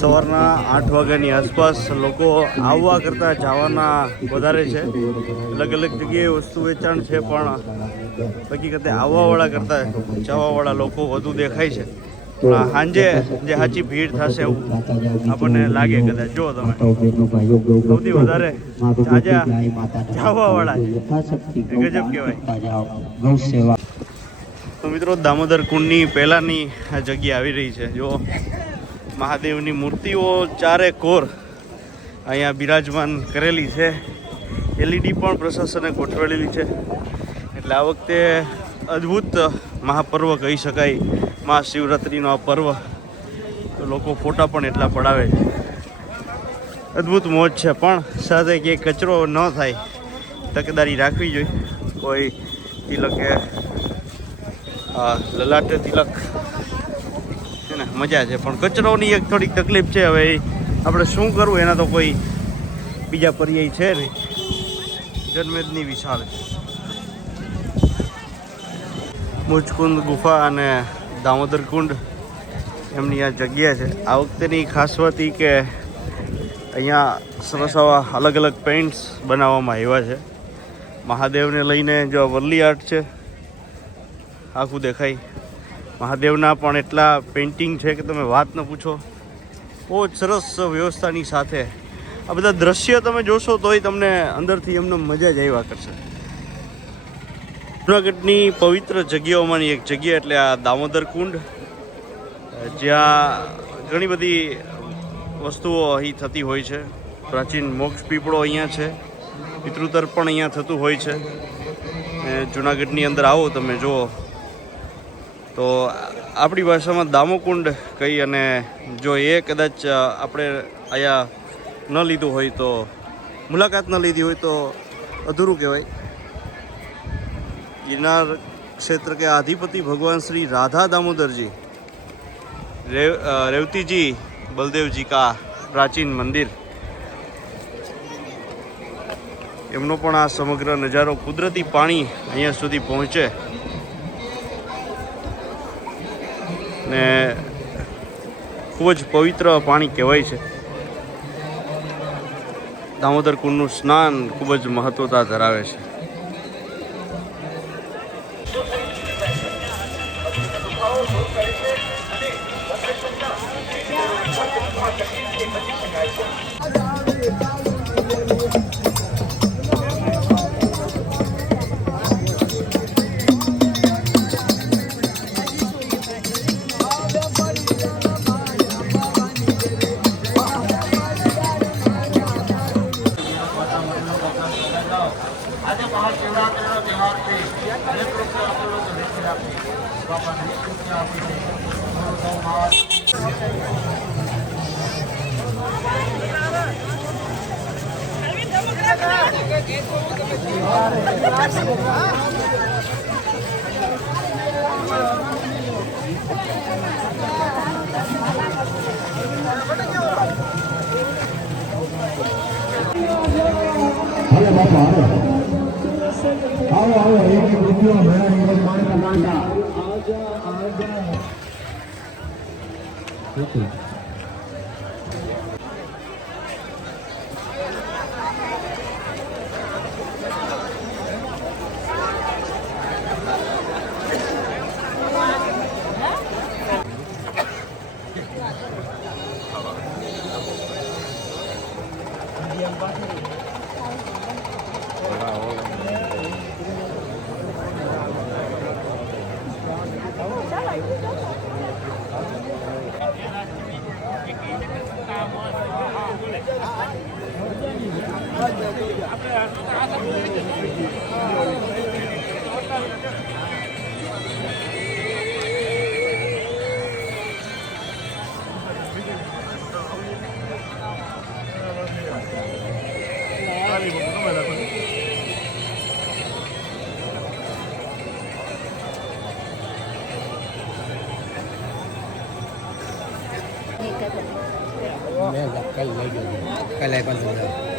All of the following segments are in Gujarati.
સવારના 8 વાગ્યાની આસપાસ લોકો આવવા કરતાં જવાના વધારે છે. અલગ અલગ જગ્યાએ વસ્તુ વેચાણ છે, પણ હકીકતે આવવાવાળા કરતાં જવાવાળા લોકો વધુ દેખાય છે. સાંજે જે સાચી ભીડ થશે એવું આપણને લાગે. કદાચ જો તમે સૌથી વધારે તાજા જવાવાળા ગજબ કહેવાય. તો મિત્રો, દામોદર કુંડની પહેલાંની આ જગ્યા આવી રહી છે. જો મહાદેવની મૂર્તિઓ ચારે કોર અહીંયા બિરાજમાન કરેલી છે. LED પણ પ્રશાસને ગોઠવેલી છે. એટલે આ વખતે અદ્ભુત મહાપર્વ કહી શકાય. મહાશિવરાત્રિનો આ પર્વ, તો લોકો ફોટા પણ એટલા પડાવે છે. અદ્ભુત મોજ છે, પણ સાથે કે કચરો ન થાય તકેદારી રાખવી જોઈએ. કોઈ તિલકે લલાટે તિલક છે ને, મજા છે, પણ કચરોની એક થોડીક તકલીફ છે. હવે આપણે શું કરવું, એના તો કોઈ બીજા પર્યાય છે નહીં. જન્મેદની વિશાળ મુચકુંદ ગુફા અને દામોદર કુંડ એમની આ જગ્યા છે. આ વખતેની ખાસ વાત એ કે અહીંયા સરસ આવા અલગ અલગ પેઇન્ટ્સ બનાવવામાં આવ્યા છે. મહાદેવને લઈને જો વરલી આર્ટ છે, આખું દેખાય. મહાદેવના પણ એટલા પેઇન્ટિંગ છે કે તમે વાત ન પૂછો. બહુ જ સરસ વ્યવસ્થાની સાથે આ બધા દ્રશ્ય તમે જોશો તોય તમને અંદરથી એમને મજા જ આવ્યા કરશે. જૂનાગઢની પવિત્ર જગ્યાઓમાંની એક જગ્યા એટલે આ દામોદર કુંડ, જ્યાં ઘણી બધી વસ્તુઓ અહીં થતી હોય છે. પ્રાચીન મોક્ષ પીપળો અહીંયા છે. પિતૃતર્પણ અહીંયા થતું હોય છે. જૂનાગઢની અંદર આવો તમે જુઓ તો આપણી ભાષામાં દામોકુંડ કહી, અને જો એ કદાચ આપણે અહીંયા ન લીધું હોય તો, મુલાકાત ન લીધી હોય તો અધૂરું કહેવાય. ગિરનાર ક્ષેત્ર કે આધિપતિ ભગવાન શ્રી રાધા દાमोदर जी रेवती जी बलदेव जी का प्राचीन मंदिर, એમનો પણ આ સમગ્ર નજારો, કુદરતી પાણી અહીંયા સુધી પહોંચે ને ખૂબ જ પવિત્ર પાણી કહેવાય છે. દામોદર કુંડનું સ્નાન ખૂબ જ મહત્વતા ધરાવે છે. કાલે લઈ ગયો કાલે 5,000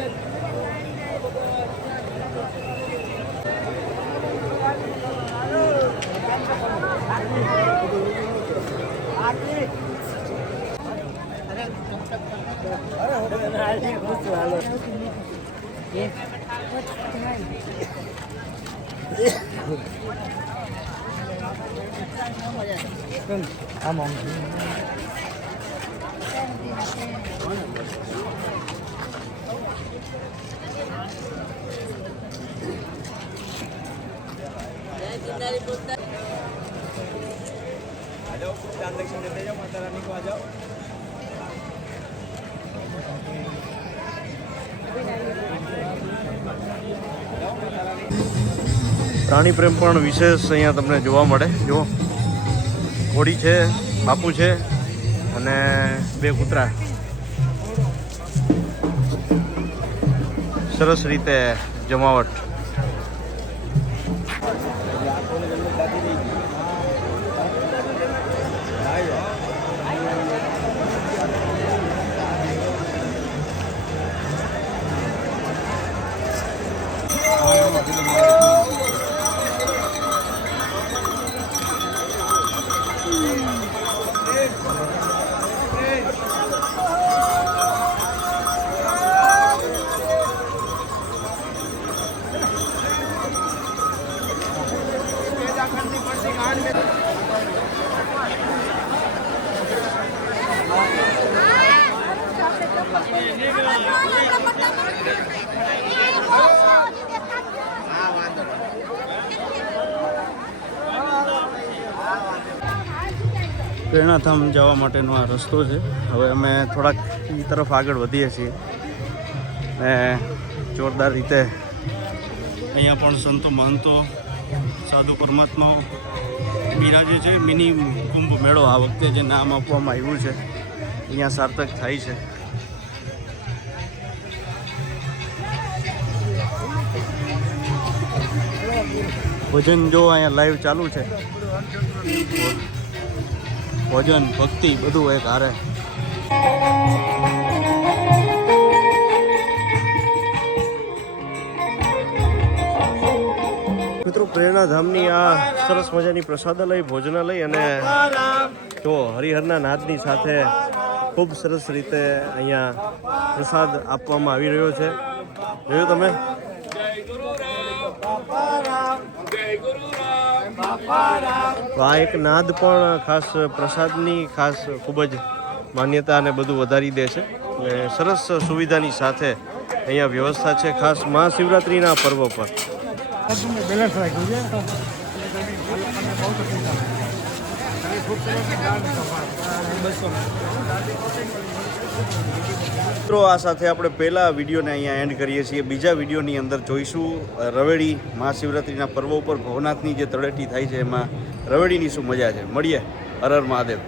પ્રાણી પ્રેમ પણ વિશેષ અહીંયા તમને જોવા મળે. જો ઘોડી છે, બાપુ છે અને 2 કૂતરા. સરસ રીતે જમાવટ. પ્રેરણાધામ જવા માટેનો આ રસ્તો છે. હવે અમે થોડાક એ તરફ આગળ વધીએ છીએ ને જોરદાર રીતે અહીંયા પણ સંતો મહંતો સાધુ પરમાત્માઓ બિરાજે છે. મિની કુંભ મેળો આ વખતે જે નામ આપવામાં આવ્યું છે અહીંયા સાર્થક થાય છે. ભજન જો અહીંયા લાઈવ ચાલુ છે. ભજન ભક્તિ બધું એક હારે. મિત્રો પ્રેરણાધામની આ સરસ મજાની પ્રસાદાલય ભોજનાલય અને જો હરિહરના નાદની સાથે ખૂબ સરસ રીતે અહીંયા પ્રસાદ આપવામાં આવી રહ્યો છે. જોયું તમે? આ એક નાદ પણ ખાસ પ્રસાદની ખાસ ખૂબ જ માન્યતા અને બધું વધારી દે છે. અને સરસ સુવિધાની સાથે અહીંયા વ્યવસ્થા છે ખાસ મહાશિવરાત્રિના પર્વ પર. મિત્રો આ સાથે આપણે પહેલા વિડીયોને અહીંયા એન્ડ કરીએ છીએ. બીજા વિડીયોની અંદર જોઈશું રવેડી મહાશિવરાત્રિના પર્વ ઉપર ભવનાથની જે તળેટી થાય છે એમાં રવેડીની શું મજા છે. મળીએ. હર હર મહાદેવ.